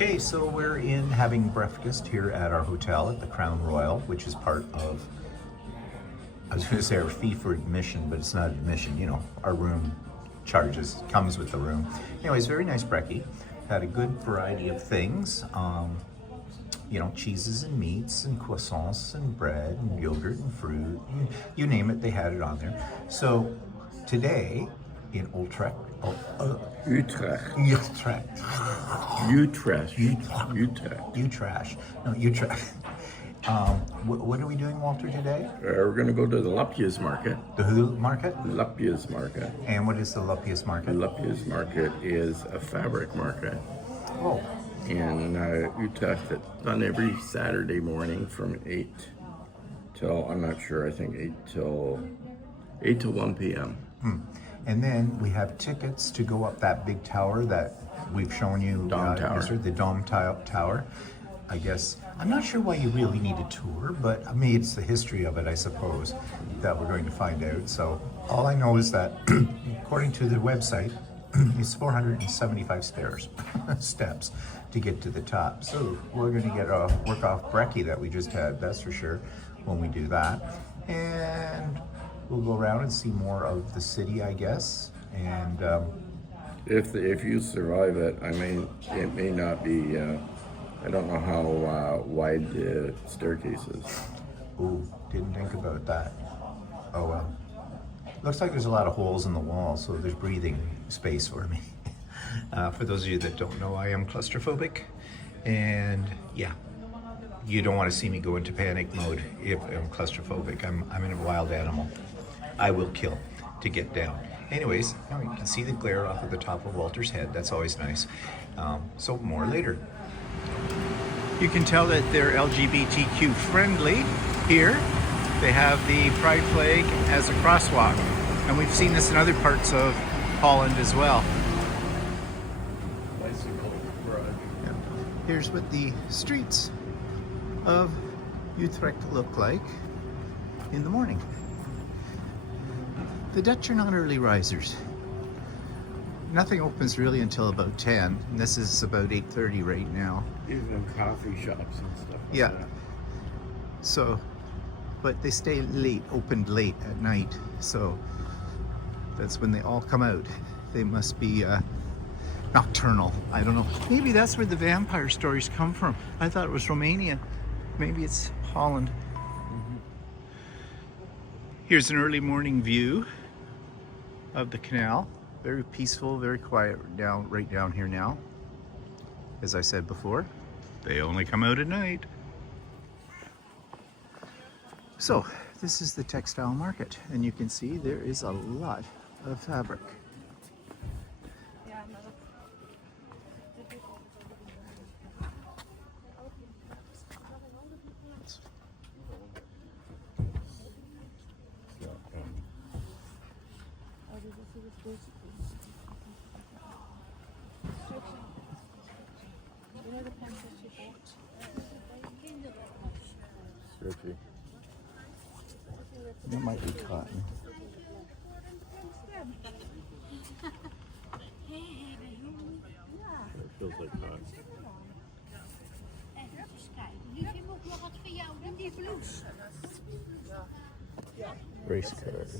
Okay, so we're in having breakfast here at our hotel at the Crown Royal, which is part of, I was going to say our fee for admission, but it's not admission, you know, our room comes with the room. Anyways, very nice brekkie. Had a good variety of things, you know, cheeses and meats and croissants and bread and yogurt and fruit, you name it, they had it on there. So today in Utrecht, Utrecht. Utrecht. Utrecht. No, Utrecht. What are we doing, Walter, today? We're going to go to the Lapjes Market. The who market? Lapjes Market. And what is the Lapjes market? The Lapjes Market is a fabric market Oh, in Utrecht. It's done every Saturday morning from 8 till, I'm not sure, I think 8 till 1 p.m. and then we have tickets to go up that big tower that we've shown you. Dome Tower. yesterday, the Dome Tower. I guess, I'm not sure why you really need a tour, but I mean, it's the history of it, I suppose, that we're going to find out. So all I know is that, according to the website, it's 475 steps to get to the top. So we're going to get a work off brekkie that we just had, that's for sure, when we do that. And we'll go around and see more of the city, I guess. And If you survive it, it may not be, I don't know how wide the staircase is. ooh, didn't think about that. Oh well. Looks like there's a lot of holes in the wall, so there's breathing space for me. For those of you that don't know, I am claustrophobic, and yeah, you don't want to see me go into panic mode if I'm claustrophobic. I'm in a wild animal. I will kill to get down. Anyways, now you can see the glare off of the top of Walter's head. That's always nice. So more later. You can tell that they're LGBTQ friendly here. They have the pride flag as a crosswalk, and we've seen this in other parts of Holland as well. Yeah. Here's what the streets of Utrecht look like in the morning. The Dutch are not early risers. Nothing opens really until about 10. And this is about 8:30 right now. Even in coffee shops and stuff. Yeah. So, but they stay late, opened late at night. So that's when they all come out. They must be nocturnal. I don't know. Maybe that's where the vampire stories come from. I thought it was Romania. Maybe it's Holland. Here's an early morning view of the canal. Very peaceful, very quiet right down here now. As I said before, they only come out at night. So, this is the textile market, and you can see there is a lot of fabric. Stretchy. That might be cotton. It feels like cotton. Race cars.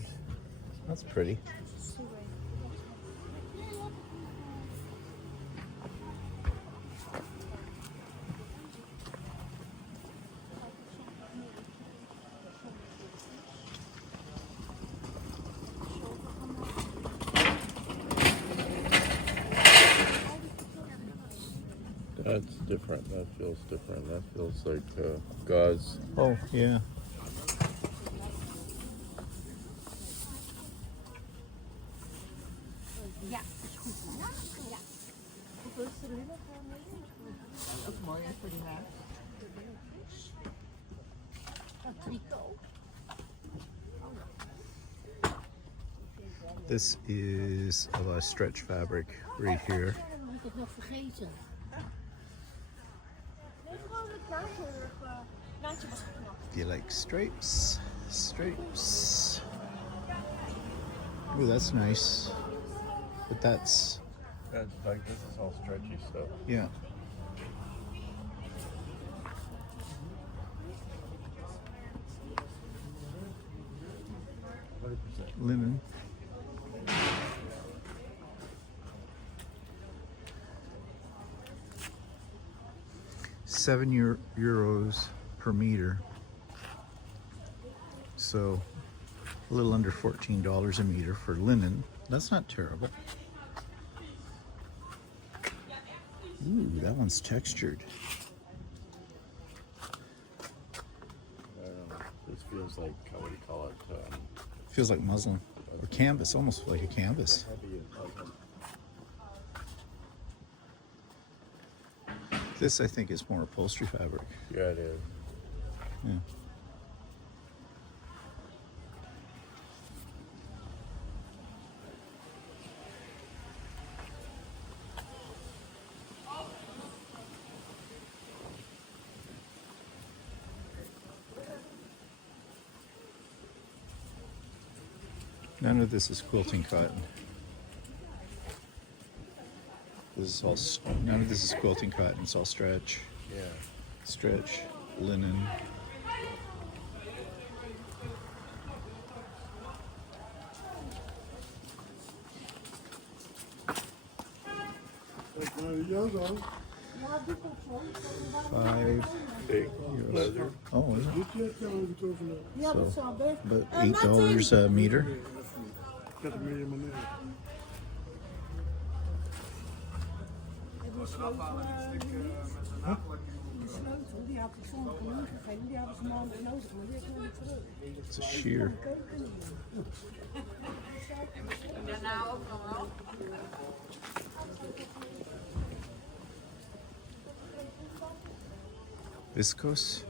That's pretty. That's different. That feels different. That feels like gauze. Oh, yeah. Ja, is goed. Ja. Hoeveel is er nu nog? Dat is mooi hè, voor die huis. Een tricot. This is a lot of stretch fabric right here. Dan moet ik het nog vergeten. Nee, gewoon het naadje was geknapt. If you like stripes, stripes. Ooh, that's nice. But that's, That's like, this is all stretchy stuff. yeah. linen. €7 per meter. So a little under $14 a meter for linen. That's not terrible. Ooh, that one's textured. This feels like, what do you call it? Feels like muslin or canvas, almost like a canvas. This, I think, is more upholstery fabric. Yeah, it is. Yeah. None of this is quilting cotton. This is all. None of this is quilting cotton. It's all stretch. Yeah. Stretch, linen. €5. Big leather. Oh, is it? Ja, dat zou best. About $8 a meter. De sleutel, die had ik sommige niet gegeven, die hadden ze maanden nodig, maar die heeft nog niet terug. It's a sheer. Daarna ook nog wel. Viscose.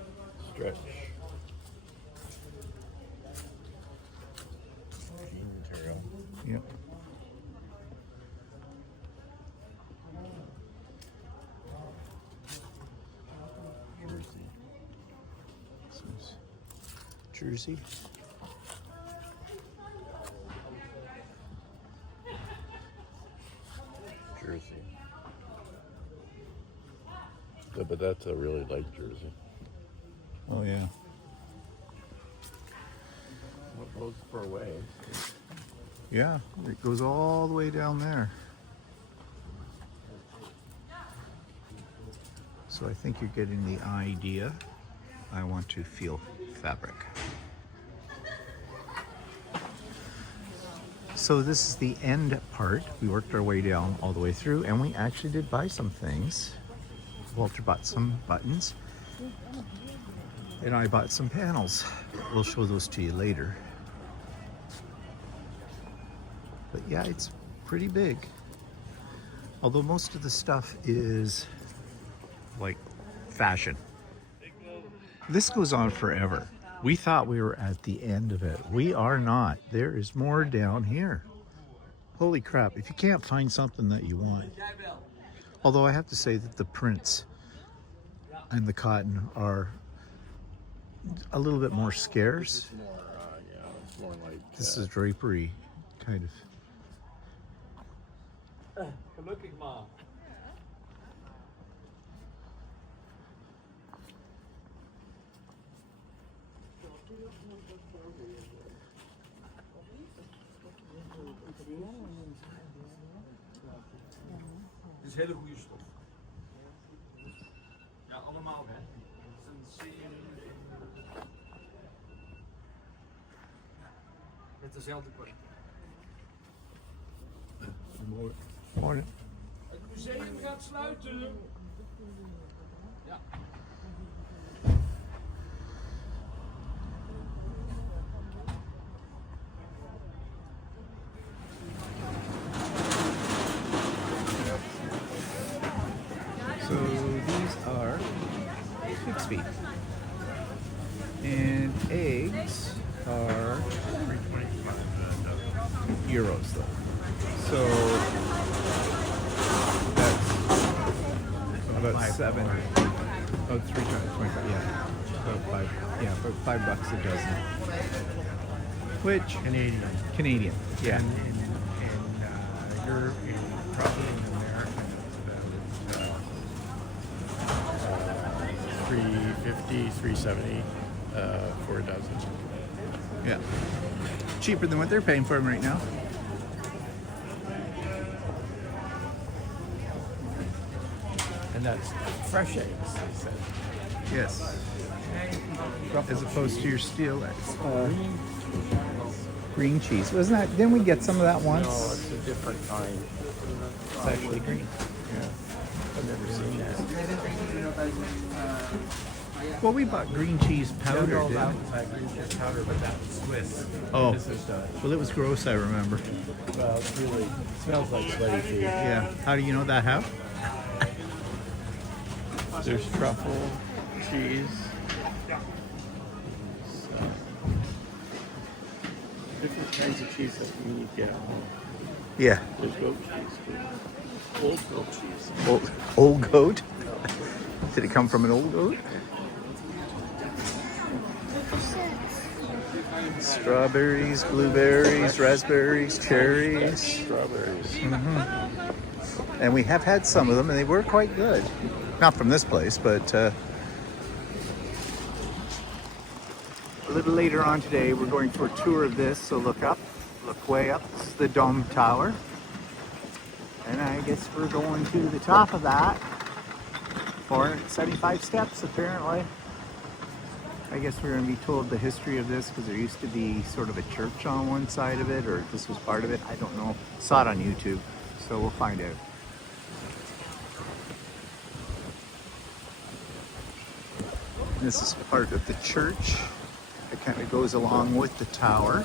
Stretch. Jean material. Yep. Jersey. Jersey. Yeah, but that's a really light jersey. Oh yeah. What goes for a way? Yeah, it goes all the way down there. So I think you're getting the idea. I want to feel fabric. So this is the end part. We worked our way down all the way through, and we actually did buy some things. Walter bought some buttons, and I bought some panels. We'll show those to you later. But yeah, it's pretty big. Although most of the stuff is like fashion. This goes on forever. We thought we were at the end of it. We are not. There is more down here. Holy crap, if you can't find something that you want. Although I have to say that the prints and the cotton are a little bit more scarce. More, yeah, it's more like. This is drapery, kind of. Gelukkig maar. Het is hele goede stof. Ja, allemaal hè. Het is een serie met dezelfde kwaliteit. Mooi. Morning. Het museum gaat sluiten. Ja. So these are pig's feet. And eggs are euros though. So that's about $7. Oh, 3 times 25, yeah. About about $5 a dozen. Which Canadian, yeah. In Europe, probably in America, it's about $350, $370 for a dozen. Yeah. Cheaper than what they're paying for them right now. And that's fresh eggs, they said. Yes. As opposed to your steel green cheese. Wasn't that, didn't we get some of that once? No, it's a different kind. It's actually green. Yeah. I've never seen that. Well, we bought green cheese powder, No, didn't that we? was that green cheese powder, but that was Swiss. Oh. This is Dutch. Well, it was gross, I remember. Well, it's really smells like sweaty food. Yeah. How do you know that, how? There's truffle, cheese. Different kinds of cheese that you get at home. Yeah. There's goat cheese too. Old goat cheese. Old goat? Did it come from an old goat? Strawberries, blueberries, raspberries, cherries. Strawberries. And we have had some of them, and they were quite good. Not from this place, but a little later on today, we're going for a tour of this. So look up, look way up. This is the Dome Tower. And I guess we're going to the top of that. 475 steps, apparently. I guess we're going to be told the history of this because there used to be sort of a church on one side of it, or if this was part of it. I don't know. Saw it on YouTube, so we'll find out. This is part of the church that kind of goes along with the tower.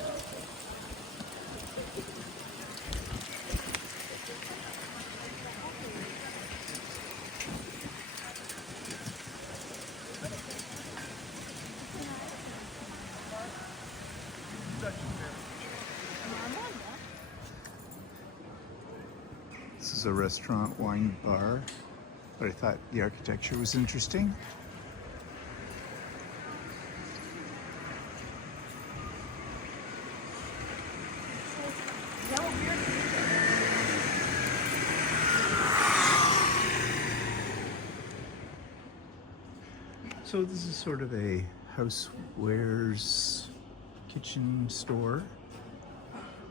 This is a restaurant, wine bar, but I thought the architecture was interesting. So this is sort of a housewares kitchen store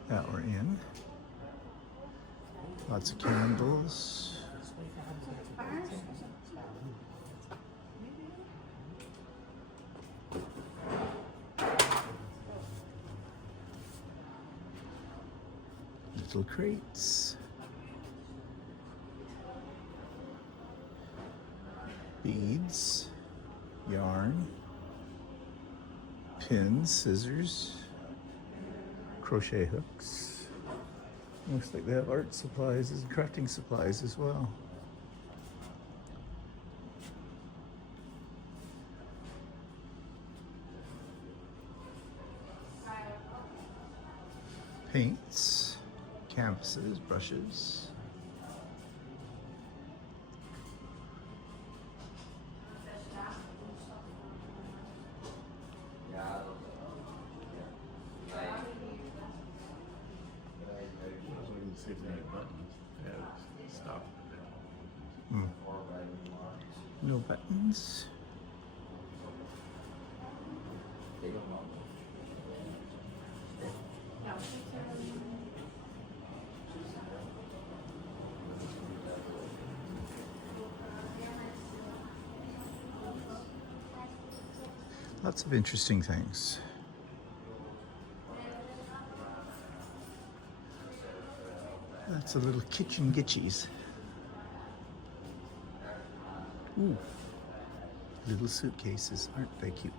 that we're in. Lots of candles. Little crates. Beads. Yarn. Pins, scissors. Crochet hooks. Looks like they have art supplies and crafting supplies as well. Paints, canvases, brushes. See if there's any buttons. Yeah, stop. No buttons. Lots of interesting things. That's a little kitchen gitchies. Ooh, little suitcases, aren't they cute?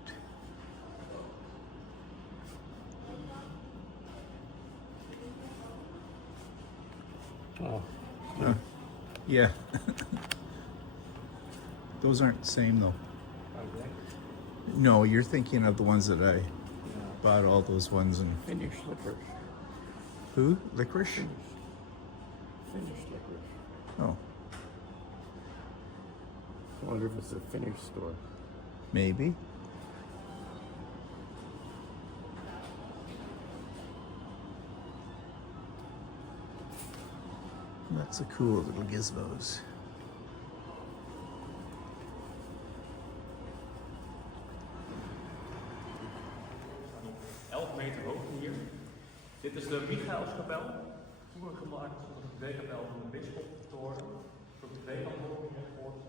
Oh, Yeah. Those aren't the same though. No, you're thinking of the ones that I bought, all those ones and finished licorice. who? Licorice? Finished licorice. Oh, I wonder if it's a finished store. maybe. That's a cool little gizmos. meter hoogte hier. Dit is de Michaelskapel. Vroeger gemaakt tot een privékapel van de bisschop te worden. Voor privékantoor wordt.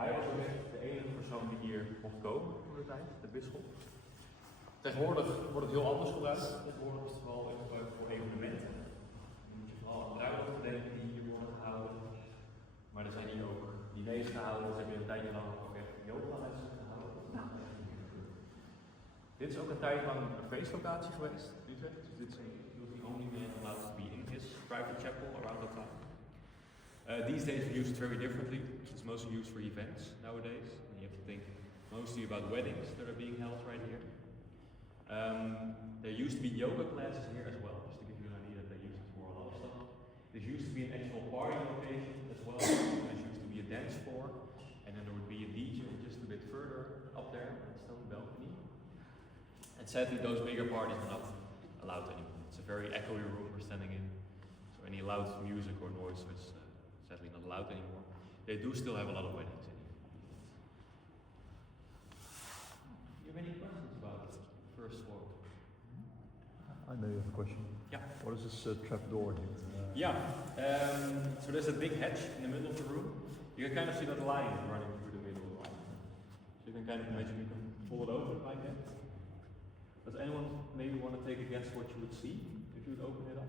Hij was ook echt de enige persoon die hier mocht komen voor de tijd, de bisschop. Tegenwoordig wordt het heel anders gebruikt. Tegenwoordig is het vooral gebruikt voor evenementen. Dan moet je vooral aan bruiloften denken die hier worden gehouden. Maar er zijn hier ook diners gehouden. Ze hebben een tijdje lang ook echt yoga-lessen gehouden. Dit is ook een tijd lang een feestlocatie geweest, Utrecht. Dus dit is the only man allowed to be in his private chapel around that time. These days we use it very differently. It's mostly used for events nowadays. And you have to think mostly about weddings that are being held right here. There used to be yoga classes here as well, just to give you an idea that they use it for a lot of stuff. There used to be an actual party location as well. There used to be a dance floor, and then there would be a DJ just a bit further up there on the stone balcony. And sadly, those bigger parties are not allowed anymore. It's a very echoey room we're standing in, so any loud music or noise is sadly not allowed anymore. They do still have a lot of weddings in here. Do you have any questions about the first floor? I know you have a question. Yeah. What is this trapdoor here? So there's a big hatch in the middle of the room. You can kind of see that line running through the middle. So you can kind of imagine you can pull it open like that. Does anyone maybe want to take a guess what you would see if you would open it up?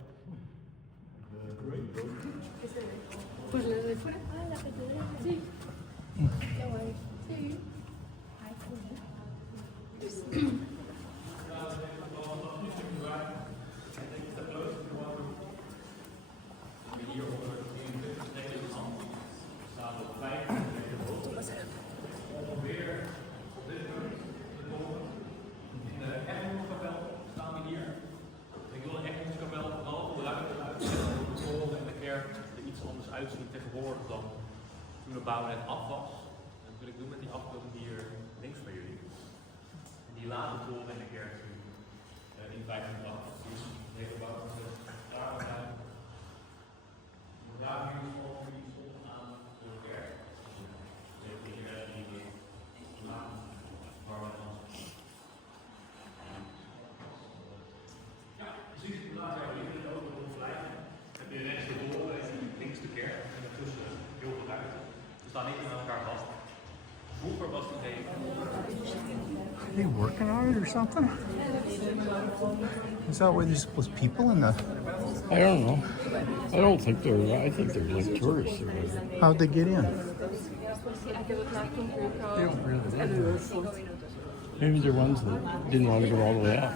Uitzien tegenwoordig dan toen de bouw net af was. En dat wil ik doen met die afbeelding hier links van jullie. En die late toren in de kerk in 1580. Dus de hele bouw van de Daaruit. Daar hier is ook iets aan de kerk. Dus hier die laat waar we dan. Ja, je ziet het inderdaad hier in de open vlijt. Heb je rechts de rol en links de kerk en daartussen heel veel ruimte. Ze staan niet aan elkaar vast. Vroeger was het idee. Are they working on it or something? Is that where there's people in the... I don't know. I don't think they're. I think they're like tourists. How'd they get in? Maybe they're ones that didn't want to go all the way out.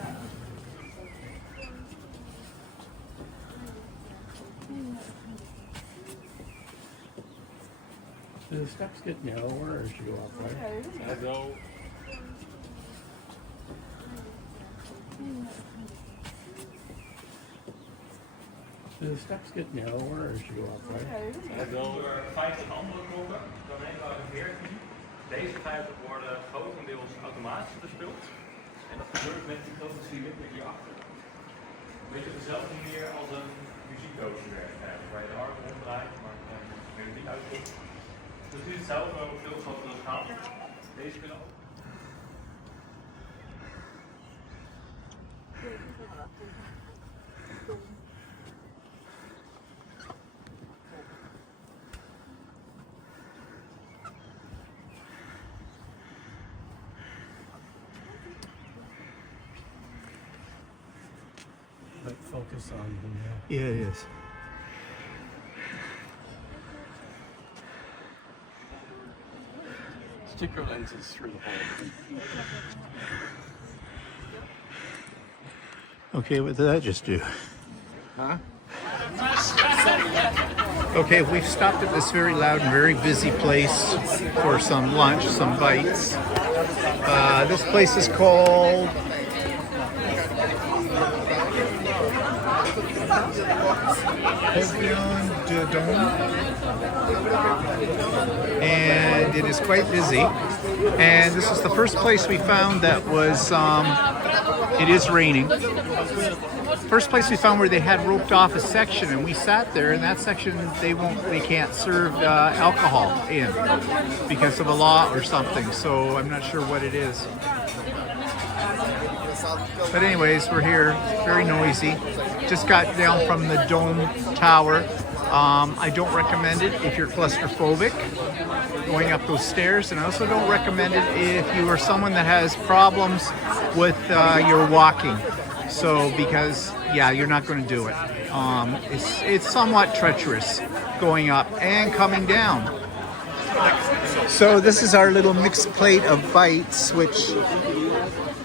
Do the steps get narrower as you go up, right? I go. Do the steps get narrower as you go up, right? Door 15 andere klokken, dan 2014. Deze feiten worden grotendeels automatisch gespeeld. En dat gebeurt met die grote cilinder hierachter. Een beetje op dezelfde manier als een muziekdoosje werkt eigenlijk, waar je de arm omdraait, maar de melodie uitkomt. Dus dit is hetzelfde, maar op veel grotere schaal. Deze kunnen ook. Like focus on the. Yeah, it is. Sticker lenses through the hole. Okay, what did I just do? Huh? Okay, we've stopped at this very loud and very busy place for some lunch, some bites. This place is called Pavillon de Dome, and it is quite busy. And this is the first place we found that was, it is raining. First place we found where they had roped off a section, and we sat there. In that section, they can't serve alcohol in because of a law or something. So I'm not sure what it is. But anyways, we're here. It's very noisy. Just got down from the dome tower. I don't recommend it if you're claustrophobic going up those stairs, and I also don't recommend it if you are someone that has problems with your walking. So because yeah, you're not going to do it. It's somewhat treacherous going up and coming down. So this is our little mixed plate of bites, which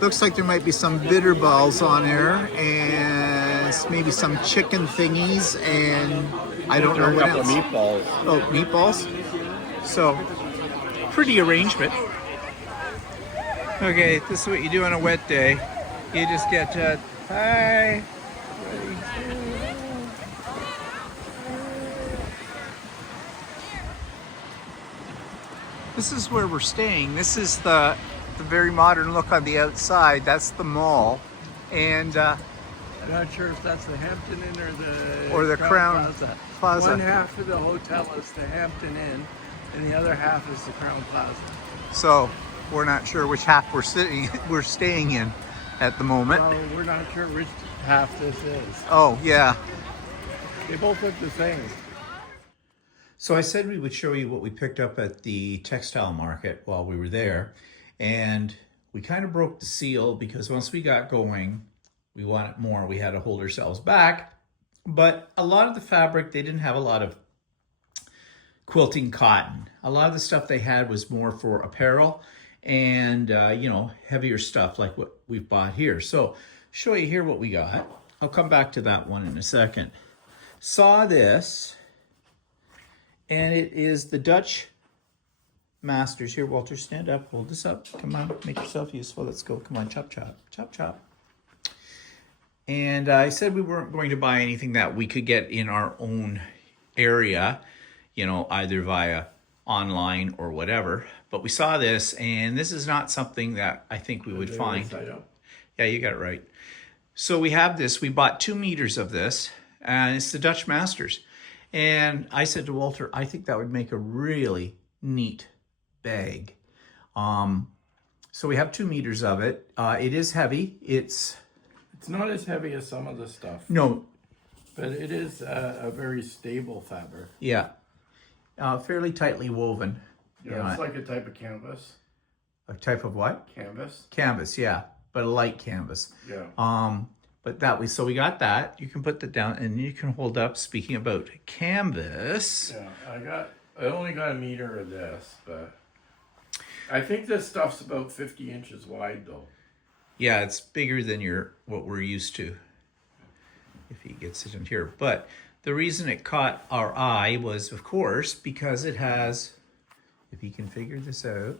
looks like there might be some bitter balls on there, and maybe some chicken thingies, and I don't know what else. Meatballs. Oh, meatballs. So, pretty arrangement. Okay, this is what you do on a wet day. You just get hi. This is where we're staying. This is the very modern look on the outside. That's the mall, and I'm not sure if that's the Hampton Inn or the Crown Plaza. One half of the hotel is the Hampton Inn, and the other half is the Crown Plaza. So we're not sure which half we're staying in at the moment. Well, we're not sure which half this is. Oh yeah. They both look the same. So I said we would show you what we picked up at the textile market while we were there, and we kind of broke the seal because once we got going, we wanted more. We had to hold ourselves back, but a lot of the fabric, they didn't have a lot of quilting cotton. A lot of the stuff they had was more for apparel and you know, heavier stuff like what we've bought here. So show you here what we got. I'll come back to that one in a second. Saw this, and it is the Dutch Masters. Here, Walter, stand up, hold this up. Come on, make yourself useful. Let's go. Come on, chop, chop, chop, chop. And I said we weren't going to buy anything that we could get in our own area, you know, either via online or whatever. But we saw this, and this is not something that I think we would find. Yeah, you got it right. So we have this. We bought 2 meters of this, and it's the Dutch Masters. And I said to Walter, I think that would make a really neat bag. So we have 2 meters of it. It is heavy. It's not as heavy as some of the stuff. No. But it is a very stable fabric. Yeah. Fairly tightly woven. Yeah, it's like a type of canvas. A type of what? Canvas. Canvas, yeah. But a light canvas. Yeah. But that way, so we got that. You can put that down and you can hold up. Speaking about canvas. Yeah, I only got 1 meter of this, but I think this stuff's about 50 inches wide though. Yeah, it's bigger than what we're used to. If he gets it in here. But the reason it caught our eye was, of course, because it has, if you can figure this out,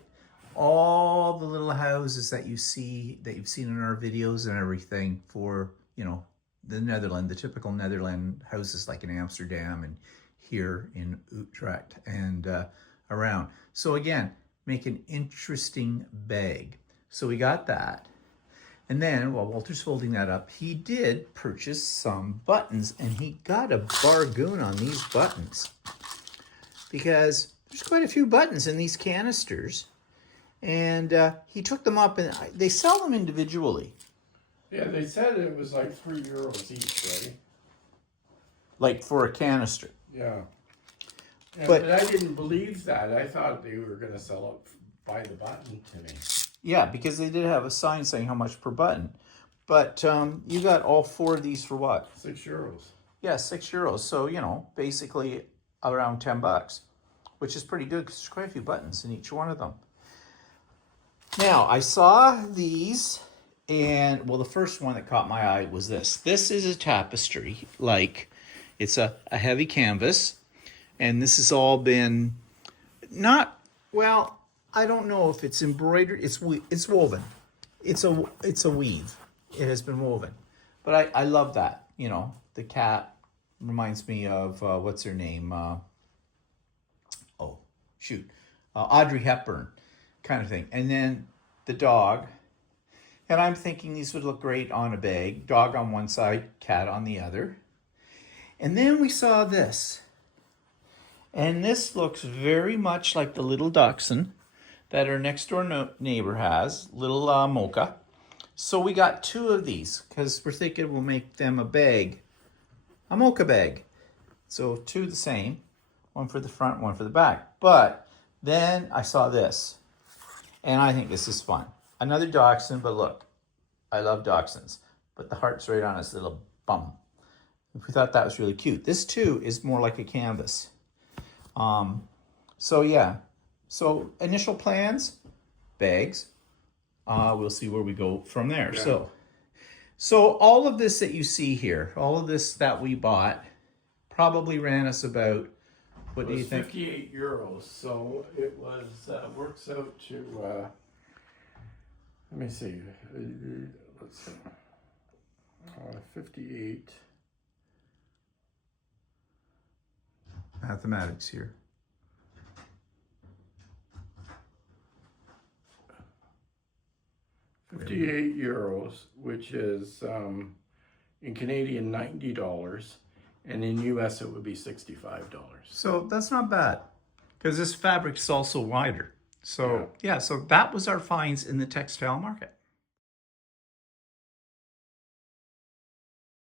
all the little houses that you've seen in our videos and everything for, you know, the Netherlands, the typical Netherlands houses like in Amsterdam and here in Utrecht and around. So again, make an interesting bag. So we got that. And then while Walter's folding that up, he did purchase some buttons, and he got a bargain on these buttons because there's quite a few buttons in these canisters. And he took them up, and they sell them individually. Yeah, they said it was like €3 each, right? Like for a canister. Yeah. But I didn't believe that. I thought they were going to sell it by the button to me. Yeah, because they did have a sign saying how much per button. But you got all 4 of these for what? €6. Yeah, €6. So, you know, basically around $10, which is pretty good because there's quite a few buttons in each one of them. Now, I saw these, and, well, the first one that caught my eye was this. This is a tapestry, like, it's a heavy canvas, and this has all been, not, well, I don't know if it's embroidered, it's woven. It's a weave. It has been woven. But I love that, you know, the cat reminds me of, what's her name? Audrey Hepburn. Kind of thing. And then the dog. And I'm thinking these would look great on a bag. Dog on one side, cat on the other. And then we saw this. And this looks very much like the little dachshund that our next door neighbor has. Little Mocha. So we got 2 of these because we're thinking we'll make them a bag, a mocha bag. So 2 the same, one for the front, one for the back. But then I saw this, and I think this is fun. Another dachshund, but look, I love dachshunds, but the heart's right on his little bum. We thought that was really cute. This too is more like a canvas. So yeah, so initial plans, bags. We'll see where we go from there. Yeah. So all of this that you see here, all of this that we bought, probably ran us about, what do you think? 58 euros. So it was, works out to, let me see. Let's see. 58. Mathematics here. €58, which is in Canadian $90, and in US it would be $65. So that's not bad, because this fabric is also wider. So yeah, so that was our finds in the textile market.